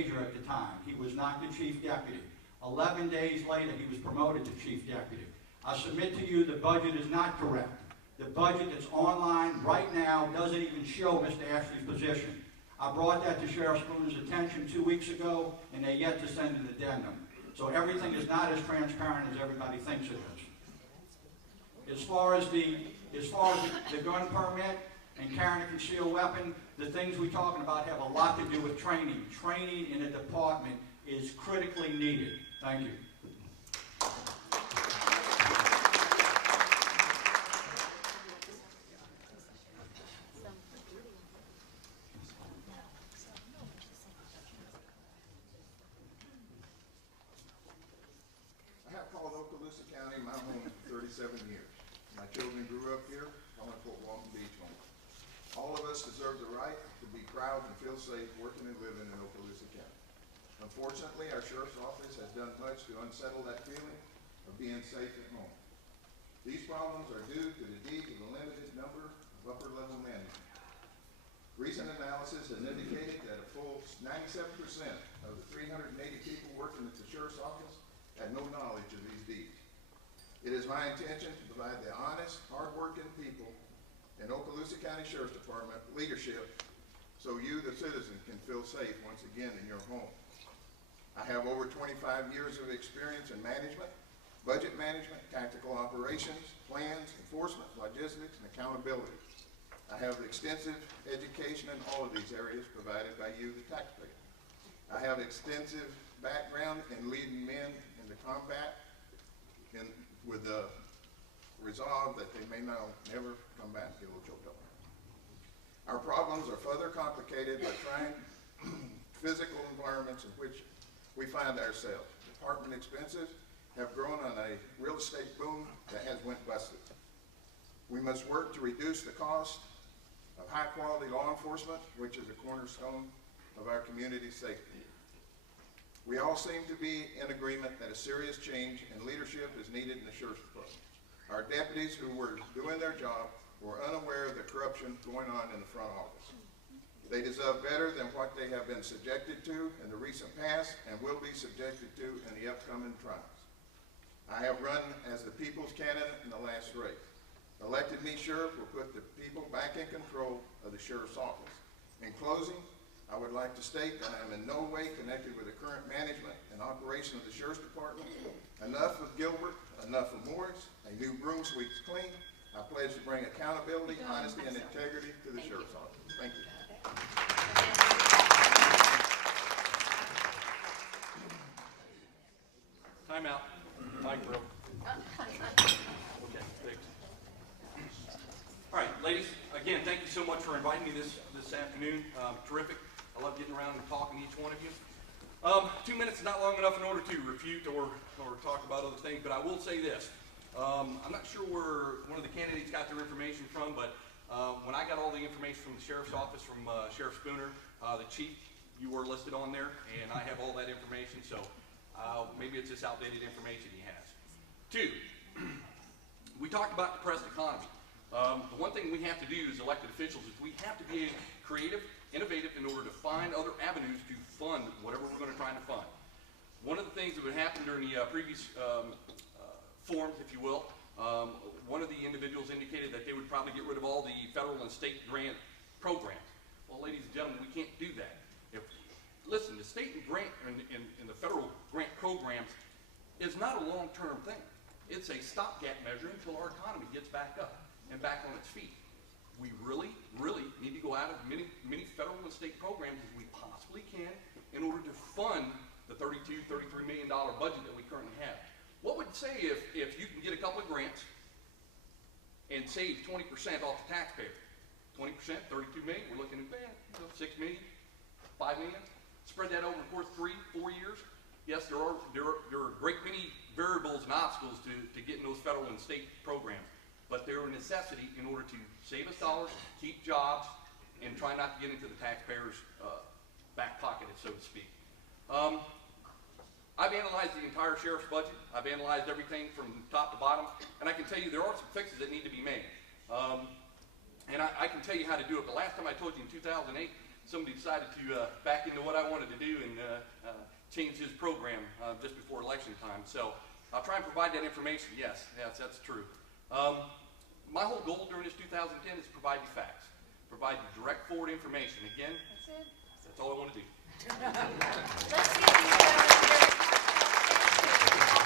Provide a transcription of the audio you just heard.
major at the time. He was not the chief deputy. 11 days later, he was promoted to chief deputy. I submit to you the budget is not correct. The budget that's online right now doesn't even show Mr. Ashley's position. I brought that to Sheriff Spooner's attention 2 weeks ago, and they yet to send an addendum. So everything is not as transparent as everybody thinks it is. As far as the gun permit and carrying a concealed weapon, the things we're talking about have a lot to do with training. Training in a department is critically needed. Thank you. I have called Okaloosa County my home for 37 years. My children grew up here. I want to put Walton Beach home. All of us deserve the right to be proud and feel safe working and living in Okaloosa County. Unfortunately, our Sheriff's Office has done much to unsettle that feeling of being safe at home. These problems are due to the deed of a limited number of upper-level management. Recent analysis has indicated that a full 97% of the 380 people working at the Sheriff's Office had no knowledge of these deeds. It is my intention to provide the honest, hard-working people in Okaloosa County Sheriff's Department leadership so you, the citizen, can feel safe once again in your home. I have over 25 years of experience in management, budget management, tactical operations, plans, enforcement, logistics, and accountability. I have extensive education in all of these areas provided by you, the taxpayer. I have extensive background in leading men into combat with the resolve that they may never come back to Okaloosa. Our problems are further complicated by trying physical environments in which we find ourselves. Department expenses have grown on a real estate boom that has went busted. We must work to reduce the cost of high-quality law enforcement, which is a cornerstone of our community safety. We all seem to be in agreement that a serious change in leadership is needed in the Sheriff's Department. Our deputies who were doing their job were unaware of the corruption going on in the front office. They deserve better than what they have been subjected to in the recent past and will be subjected to in the upcoming trials. I have run as the people's candidate in the last race. Elected me sheriff will put the people back in control of the sheriff's office. In closing, I would like to state that I am in no way connected with the current management and operation of the Sheriff's Department. Enough of Gilbert, enough of Morris. A new broom sweeps clean. I pledge to bring accountability, honesty, and integrity to the Sheriff's Office. Thank you. Time out. Mic broke. Okay, thanks. All right, ladies, again, thank you so much for inviting me this afternoon. Terrific. I love getting around and talking to each one of you. 2 minutes is not long enough in order to refute or talk about other things, but I will say this. I'm not sure where one of the candidates got their information from, but when I got all the information from the Sheriff's Office, from Sheriff Spooner, the Chief, you were listed on there, and I have all that information, so maybe it's just outdated information he has. 2, we talked about depressed economy. The one thing we have to do as elected officials is we have to be creative, innovative in order to find other avenues to fund whatever we're going to try to fund. One of the things that would happen during the previous forums, if you will, one of the individuals indicated that they would probably get rid of all the federal and state grant programs. Well, ladies and gentlemen, we can't do that. Listen, the state and grant and the federal grant programs is not a long-term thing. It's a stopgap measure until our economy gets back up and back on its feet. We really, really need to go out of many federal and state programs as we possibly can in order to fund the $32, $33 million budget that we currently have. What would you say if you can get a couple of grants and save 20% off the taxpayer? 20%, 32 million, we're looking at that, 6 million, 5 million. Spread that over the course of 3-4 years. Yes, there are a great many variables and obstacles to getting those federal and state programs, but they're a necessity in order to save us dollars, keep jobs, and try not to get into the taxpayer's back pocket, so to speak. I've analyzed the entire sheriff's budget. I've analyzed everything from top to bottom, and I can tell you there are some fixes that need to be made. And I can tell you how to do it. The last time I told you in 2008, somebody decided to back into what I wanted to do, and changed his program just before election time. So I'll try and provide that information. Yes, that's true. My whole goal during this 2010 is to provide you facts, provide you direct forward information. Again, That's it. that's all I want to do. Let's give you